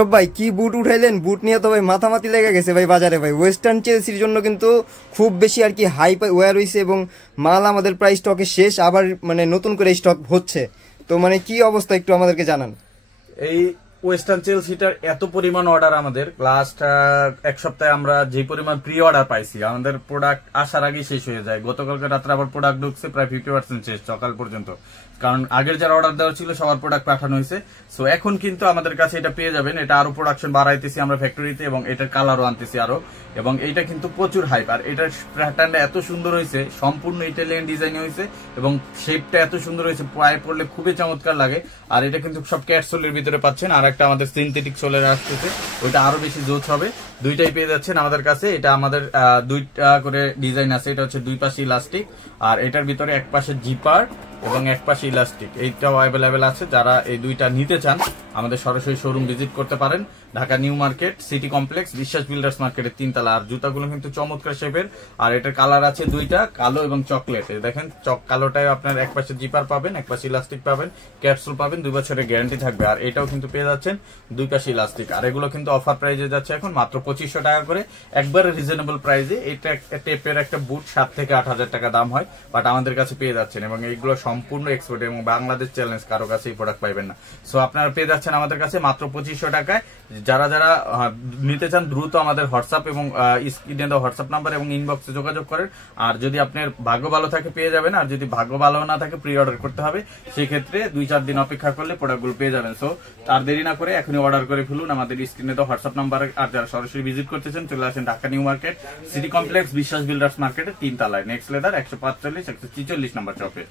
ভাই কি বুট উঠাইলেন, বুট নিয়ে তো ভাই মাথামাতি লেগে গেছে ভাই বাজারে। ভাই ওয়েস্টার্ন চেলসির জন্য কিন্তু খুব বেশি আর কি হাই ওয়্যার হয়েছে এবং মাল আমাদের প্রায় স্টকে শেষ, আবার মানে নতুন করে স্টক হচ্ছে। তো মানে কি অবস্থা একটু আমাদেরকে জানান। এই ওয়েস্টার্ন চেলসিটার এত পরিমাণ অর্ডার আমাদের লাস্ট এক সপ্তাহে আমরা যে পরিমাণ প্রি অর্ডার পাইছি, আমাদের প্রোডাক্ট আসার আগেই শেষ হয়ে যায়। গতকালকে রাত্রে আবার প্রোডাক্ট ঢুকছে প্রায় 50% শেষ সকাল পর্যন্ত, কারণ আগের যারা অর্ডার দেওয়া ছিল সবার প্রোডাক্ট পাঠানো হয়েছে। সো এখন কিন্তু আমাদের কাছে এটা পেয়ে যাবেন। এটা আরো প্রোডাকশন বাড়াইতেছি আমরা ফ্যাক্টরিতে, এবং এটার কালারও আনতেছি আরো, এবং এটা কিন্তু প্রচুর হাইপ। আর এটার প্যাটার্নটা এত সুন্দর হয়েছে, সম্পূর্ণ ইটালিয়ান ডিজাইন হয়েছে, এবং শেপটা এত সুন্দর হয়েছে, পায়ে পড়লে খুবই চমৎকার লাগে। আর এটা কিন্তু সব ক্যাট সোলের ভিতরে পাচ্ছেন, আর একটা আমাদের সিনথেটিক সোলের আসতেছে, ওইটা আরো বেশি জোচ হবে। দুইটাই পেয়ে যাচ্ছেন আমাদের কাছে। এটা আমাদের দুইটা করে ডিজাইন আছে। এটা হচ্ছে দুই পাশে ইলাস্টিক, আর এটার ভিতরে এক পাশে জিপার এবং এক পাশে ইলাস্টিক, এইটাও অ্যাভেলেবেল আছে। যারা এই দুইটা নিতে চান আমাদের সরাসরি শোরুম ভিজিট করতে পারেন, Dhaka new market, city complex, বিশ্বাস বিল্ডার্স মার্কেটের 3 তলা। আর জুতাগুলো কিন্তু চমৎকার শেপের, আর এটার কালার আছে দুইটা, কালো এবং চকলেট। দেখেন কালোটায় আপনার এক পাশে জিপার পাবেন, এক পাশে ইলাস্টিক পাবেন, ক্যাপসুল পাবেন, 2 বছরের গ্যারান্টি থাকবে। আর এটাও কিন্তু পেয়ে যাচ্ছেন দুই পাশে ইলাস্টিক। আর এগুলো কিন্তু অফার প্রাইজে যাচ্ছে এখন মাত্র 2500 টাকা করে, একবারে রিজনেবল প্রাইজে। এটা একটা টেপের একটা বুট 7 থেকে 8,000 টাকা দাম হয়, বাট আমাদের কাছে পেয়ে যাচ্ছেন, এবং এইগুলো সম্পূর্ণ এক্সপোর্ট, এবং বাংলাদেশ চ্যালেঞ্জ, কারো কাছে এই প্রোডাক্ট পাইবেন না। সো আপনারা পেয়ে যাচ্ছেন আমাদের কাছে মাত্র 2500 টাকায়। যারা যারা নিতে চান দ্রুত আমাদের হোয়াটসঅ্যাপ এবং স্ক্রিনে দেওয়া হোয়াটসঅ্যাপ নাম্বার এবং ইনবক্সে যোগাযোগ করেন। আর যদি আপনার ভাগ্য ভালো থাকে পেয়ে যাবেন, আর যদি ভাগ্য ভালো না থাকে প্রি অর্ডার করতে হবে। সেক্ষেত্রে 2-4 দিন অপেক্ষা করলে প্রোডাক্টগুলো পেয়ে যাবেন। সো আর দেরি না করে এখনই অর্ডার করে ফেলুন আমাদের স্ক্রিনে দেওয়া হোয়াটসঅ্যাপ নাম্বারে। আর যারা সরাসরি ভিজিট করতেছেন চলে আসেন Dhaka new market, city complex, বিশ্বাস বিল্ডার্স মার্কেটের 3 তলায়, নেক্সট লেদার 145-146 নম্বর চপে।